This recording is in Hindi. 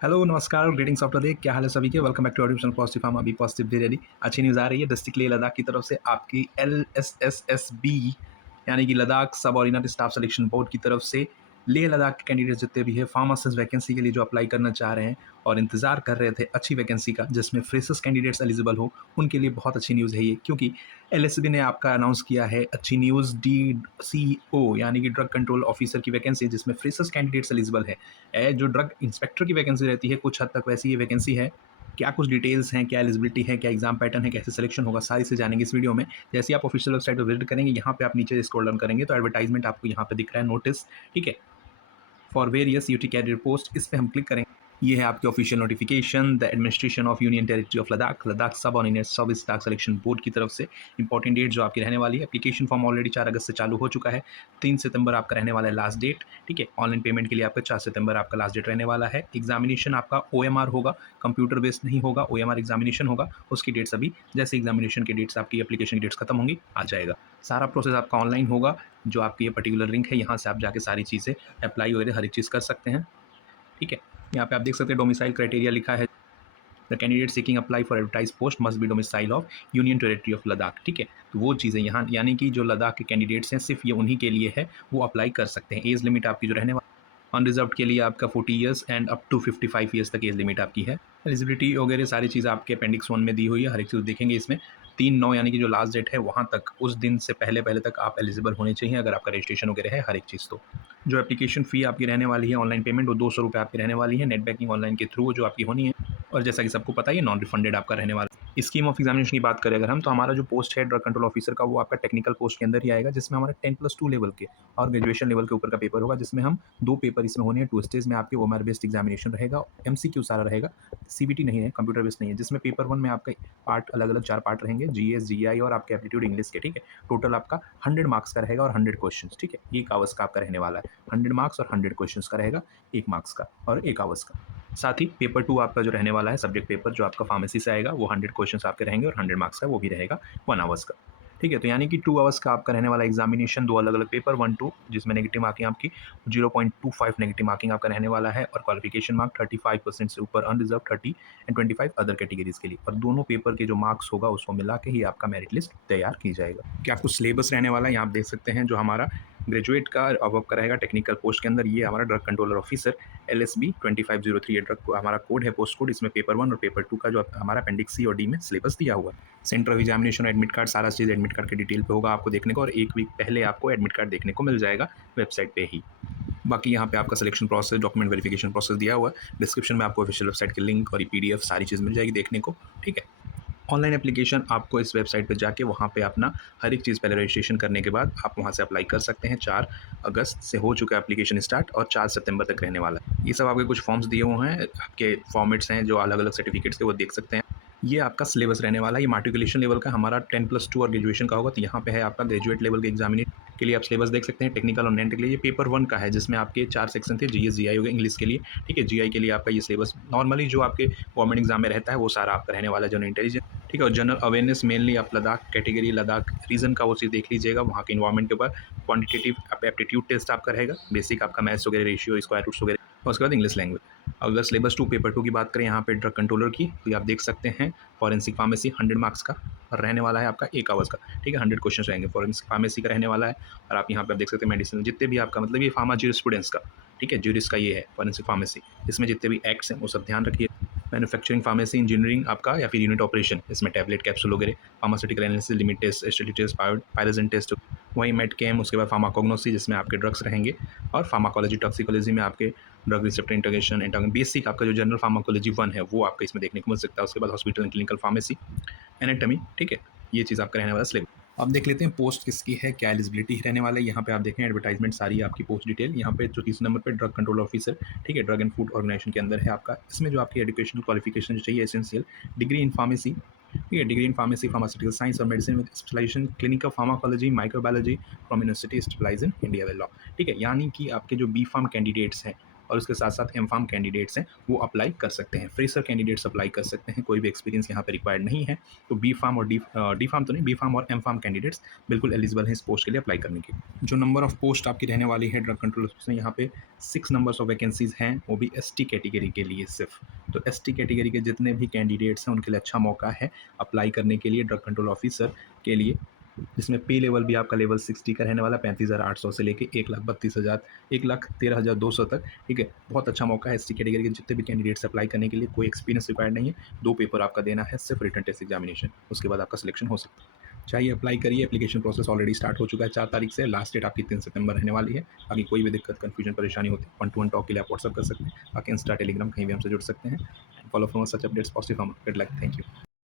हेलो, नमस्कार, ग्रीटिंग्स आफ्टर द क्या हाल है सभी के? Welcome back to our channel positive pharma be positive be ready. अच्छी न्यूज़ आ रही है डिस्ट्रिक्ट लेह लद्दाख की तरफ से आपकी LSSSB यानी कि लद्दाख सब ऑर्डिनरी स्टाफ सिलेक्शन बोर्ड की तरफ से लेह लद्दाख के कैंडिडेट जितने भी है फार्मासिस्ट वैकेंसी के लिए जो अप्लाई करना चाह रहे हैं और इंतजार कर रहे थे अच्छी वैकेंसी का जिसमें फ्रेशर्स कैंडिडेट्स एलिजिबल हो, उनके लिए बहुत अच्छी न्यूज़ है ये, क्योंकि LSB ने आपका अनाउंस किया है अच्छी न्यूज़ DCO यानी कि ड्रग कंट्रोल ऑफिसर की वैकेंसी जिसमें फ्रेशर्स कैंडिडेट्स एलिजिबल है। जो ड्रग इंस्पेक्टर की वैकेंसी रहती है कुछ हद तक वैसी ये वैकेंसी है। क्या कुछ डिटेल्स हैं, क्या एलिजिबिलिटी है, क्या एग्जाम पैटर्न है, कैसे सिलेक्शन होगा, सारी से जानेंगे इस वीडियो में। जैसे ही आप ऑफिशियल वेबसाइट पर विजिट करेंगे, यहाँ पे आप नीचे स्क्रॉल डाउन करेंगे तो एडवर्टाइजमेंट आपको यहाँ पे दिख रहा है, नोटिस, ठीक है, for various UT career post. इस पर हम क्लिक करेंगे। ये है आपकी official notification, the administration of union territory of Ladakh, Ladakh subordinate service staff selection board की तरफ से इंपॉर्टेंट डेट जो आपकी रहने वाली है। एप्लीकेशन फॉर्म ऑलरेडी 4 अगस्त से चालू हो चुका है। 3 सितंबर आपका रहने वाला है लास्ट डेट, ठीक है। ऑनलाइन पेमेंट के लिए आपका 4 सितंबर आपका लास्ट डेट रहने वाला है। एग्जामिनेशन आपका OMR होगा, कंप्यूटर बेस्ड नहीं होगा, OMR एग्जामिनेशन होगा। उसकी डेट्स अभी जैसे एग्जामिनेशन की डेट्स आपकी एप्लीकेशन की डेट्स खत्म होंगी आ जाएगा। सारा प्रोसेस आपका ऑनलाइन होगा। जो आपकी ये पर्टिकुलर लिंक है यहाँ से आप जाके सारी चीज़ें अप्लाई वगैरह हर एक चीज़ कर सकते हैं, ठीक है। यहाँ पे आप देख सकते हैं डोमिसाइल क्राइटेरिया लिखा है, the candidate seeking apply for advertise post must be domicile of union territory of Ladakh, ठीक है। तो वो चीज़ें यहाँ यानी कि जो लद्दाख के कैंडिडेट्स हैं सिर्फ ये उन्हीं के लिए है, वो अप्लाई कर सकते हैं। एज लिमिट आपकी जो रहने वाली अनरिजर्व के लिए आपका 40 years and up to 55 years तक एज लिमिट आपकी है। एलिजिबिलिटी वगैरह सारी चीज़ आपके अपेंडिक्स 1 में दी हुई है, हर एक चीज़ देखेंगे इसमें। 3/9 यानी कि जो लास्ट डेट है वहाँ तक, उस दिन से पहले पहले तक आप एलिजिबल होने चाहिए अगर आपका रजिस्ट्रेशन वगैरह है, हर एक चीज़। तो जो एप्लीकेशन फ़ी आपकी रहने वाली है ऑनलाइन पेमेंट वो 200 रुपये आपकी रहने वाली है, नेट बैंकिंग ऑनलाइन के थ्रू जो आपकी होनी है। और जैसा कि सबको पता है ये नॉन रिफंडेड आपका रहने वाला है। स्कीम ऑफ एग्जामिनेशन की बात करें अगर हम, तो हमारा जो पोस्ट है ड्रग कंट्रोल ऑफिसर का वो आपका टेक्निकल पोस्ट के अंदर ही आएगा, जिसमें हमारा 10+2 लेवल के और ग्रेजुएशन लेवल के ऊपर का पेपर होगा, जिसमें हम 2 पेपर इसमें होने हैं। 2 स्टेज में आपके OMR बेस्ड एग्जामिनेशन रहेगा, MCQ सारा रहेगा, CBT नहीं है, कंप्यूटर बेस्ड नहीं है। जिसमें पेपर 1 में आपका पार्ट अलग अलग 4 पार्ट रहेंगे, GS GI और आपके एप्टीट्यूड इंग्लिश के, ठीक है। टोटल आपका 100 मार्क्स का रहेगा और 100 क्वेश्चन, ठीक है। 1 आवर्स का आपका रहने वाला है, 100 मार्क्स और 100 क्वेश्चन का रहेगा, 1 मार्क्स का और 1 आवर्स का। साथ ही पेपर 2 आपका जो रहने वाला है सब्जेक्ट पेपर जो आपका फार्मेसी से आएगा, वो 100 क्वेश्चंस आपके रहेंगे और 100 मार्क्स का वो भी रहेगा 1 आवर्स का, ठीक है। तो यानी कि 2 आवर्स का आपका रहने वाला एग्जामिनेशन, 2 अलग अलग पेपर 1-2, जिसमें नेगेटिव मार्किंग आपकी 0.25 नेगेटिव मार्किंग आपका रहने वाला है और क्वालिफिकेशन मार्क 35% से ऊपर अनरिजर्व 30 एंड 25 अदर कैटेगरीज के लिए। और दोनों पेपर के जो मार्क्स होगा उसको मिला के ही आपका मेरिट लिस्ट तैयार की जाएगा। क्या कुछ सिलेबस रहने वाला है यहाँ आप देख सकते हैं। जो हमारा ग्रेजुएट का अब आपका रहेगा टेक्निकल पोस्ट के अंदर, ये हमारा ड्रग कंट्रोलर ऑफिसर LSB 2503 ये ड्रग हमारा कोड है, पोस्ट कोड। इसमें पेपर 1 और पेपर 2 का जो हमारा अपेंडिक्स C और D में सिलेबस दिया हुआ है। Centre of examination, admit card, सारा चीज़ एडमिट कार्ड के डिटेल पे होगा आपको देखने को, और 1 वीक पहले आपको एडमिट कार्ड देखने को मिल जाएगा वेबसाइट पे ही। बाकी यहाँ पे आपका selection process, document verification process दिया हुआ है। डिस्क्रिप्शन में आपको ऑफिशियल वेबसाइट के लिंक और PDF सारी चीज़ मिल जाएगी देखने को, ठीक है। ऑनलाइन एप्लीकेशन आपको इस वेबसाइट पे जाके वहाँ पे अपना हर एक चीज़ पहले रजिस्ट्रेशन करने के बाद आप वहाँ से अप्लाई कर सकते हैं। 4 अगस्त से हो चुका है एप्लीकेशन स्टार्ट और 4 सितंबर तक रहने वाला है। ये सब आपके कुछ फॉर्म्स दिए हुए हैं, आपके फॉर्मेट्स हैं जो अलग अलग सर्टिफिकेट्स के, वो देख सकते हैं। ये आपका सिलेबस रहने वाला है। ये मैट्रिकुलेशन लेवल का हमारा 10+2 और ग्रेजुएशन का होगा। तो यहाँ पे है आपका ग्रेजुएट लेवल के एग्जामिनेशन के लिए आप सिलेबस देख सकते हैं। टेक्निकल और नॉन टेक के लिए ये पेपर 1 का है, जिसमें आपके 4 सेक्शन थे, GS GI हो गया इंग्लिश के लिए, ठीक है। GI के लिए आपका ये सिलेबस नॉर्मली जो आपके गवर्नमेंट एग्जाम में रहता है वो सारा आपका रहने वाला है, जनरल इंटेलिजेंस, ठीक है। और जनरल अवेयरनेस मेनली आप लद्दाख कैटेगरी, लद्दाख रीजन का वो चीज़ देख लीजिएगा। वहाँ के इन्वायरमेंट के ऊपर क्वान्टिटेटिव एप्टीट्यूड टेस्ट आपका रहेगा, बेसिक आपका मैथ्स वगैरह, रेशियो, स्क्वायर रूट्स वगैरह, और उसके बाद इंग्लिश लैंग्वेज। अगर सिलेबस 2 पेपर 2 की बात करें यहाँ पे ड्रग कंट्रोलर की, तो आप देख सकते हैं फॉरेंसिक फार्मेसी 100 मार्क्स का और रहने वाला है आपका 1 आवर्स का, ठीक है। 100 क्वेश्चन रहेंगे, फॉरेंसिक फार्मेसी का रहने वाला है। और आप यहाँ पे देख सकते हैं मेडिसिन जितने भी आपका मतलब ये फार्मा ज्यूरिस्प्रूडेंस का, ठीक है, ज्यूरिस का ये है फॉरेंसिक फार्मेसी। इसमें जितने भी एक्ट्स हैं वो सब ध्यान रखिए। मैन्युफैक्चरिंग फार्मेसी, इंजीनियरिंग आपका या फिर यूनिट ऑपरेशन, इसमें टैबलेट कैप्सूल वगैरह, pharmaceutical analysis, limit test, static test, pyrogen test, वहीं मेड केम, उसके बाद फार्माकोग्नोसी जिसमें आपके ड्रग्स रहेंगे, और फार्माकोलॉजी टॉक्सिकोलॉजी में आपके ड्रग रिसेप्टर इंटीग्रेशन, बेसिक आपका जो जनरल फार्माकोलॉजी 1 है वो आपका इसमें देखने को मिल सकता है। उसके बाद hospital and clinical pharmacy, anatomy, ठीक है। ये चीज़ आपका रहने वाला सिलेबस। अब देख लेते हैं पोस्ट किसकी है, क्या एलिजिबिलिटी रहने वाला है। यहाँ पे आप देखें एडवर्टाइजमेंट सारी आपकी पोस्ट डिटेल। यहाँ पे जो 30 नंबर पे ड्रग कंट्रोल ऑफिसर, ठीक है, ड्रग एंड फूड ऑर्गेनाइजेशन के अंदर है आपका। इसमें जो आपकी एजुकेशनल क्वालिफिकेशन जो चाहिए एसेंशियल, डिग्री इन फार्मेसी, ठीक है, degree in pharmacy, pharmaceutical science और medicine with specialization clinical pharmacology, microbiology from university specialize in India law, ठीक है। यानी कि आपके जो B.Pharm कैंडिडेट्स हैं और उसके साथ साथ एम फार्म कैंडिडेट्स हैं वो अप्लाई कर सकते हैं। फ्रेशर कैंडिडेट्स अप्लाई कर सकते हैं, कोई भी एक्सपीरियंस यहाँ पे रिक्वायर्ड नहीं है। तो बी फार्म और डी फार्म तो नहीं, बी फार्म और एम फार्म कैंडिडेट्स बिल्कुल एलिजिबल हैं इस पोस्ट के लिए अप्लाई करने के। जो नंबर ऑफ पोस्ट आपकी रहने वाली है ड्रग कंट्रोल में, यहाँ पे 6 नंबर्स ऑफ वैकेंसीज हैं, वो भी एसटी कैटेगरी के लिए सिर्फ। तो एसटी कैटेगरी के जितने भी कैंडिडेट्स हैं उनके लिए अच्छा मौका है अप्लाई करने के लिए ड्रग कंट्रोल ऑफिसर के लिए, जिसमें पे लेवल भी आपका लेवल 60 का रहने वाला, 35,800 से लेके 1,32,000 1,13,200 तक। ठीक है, बहुत अच्छा मौका है एसटी कैटेगरी के जितने भी कैंडिडेट्स अप्लाई करने के लिए। कोई एक्सपीरियंस रिक्वायर्ड नहीं है, 2 पेपर आपका देना है, सिर्फ रिटन टेस्ट एग्जामिनेशन, उसके बाद आपका सिलेक्शन हो सकता है। चाहिए अप्लाई करिए। एप्लीकेशन प्रोसेस ऑलरेडी स्टार्ट हो चुका है 4 तारीख से, लास्ट डेट आपकी 3 सितंबर रहने वाली है। बाकी कोई भी दिक्कत, कन्फ्यूजन, परेशानी होती है, 1 टू 1 टॉक के लिए आप व्हाट्सअप कर सकते हैं। बाकी इंस्टा, टेलीग्राम कहीं भी हमसे जुड़ सकते हैं। Follow for such updates positive हम। Good luck, thank you.